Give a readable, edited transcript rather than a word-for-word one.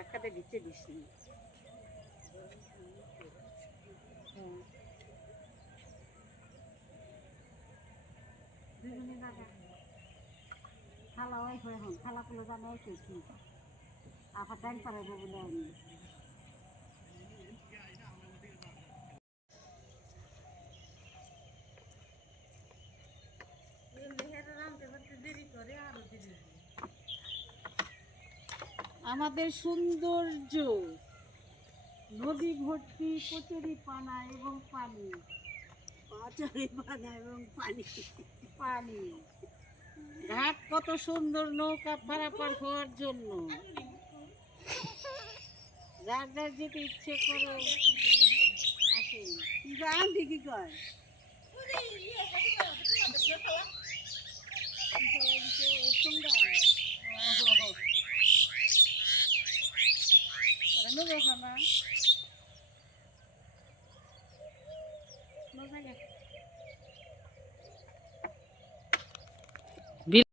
ধাক্কাতে দিচ্ছে বেশি। দুজনে যাবে খালা ওই হয়ে হন খালা পুলো জানে এসেছি আবার টাইম পারাবো বলে আমি আমাদের সৌন্দর্য নদী ভর্তি কচুরি পানা এবং পানি পানি ঘাট কত সুন্দর নৌকা পারাপার হওয়ার জন্য যার যার যেতে ইচ্ছে করে আসে গান ঠিকই কয়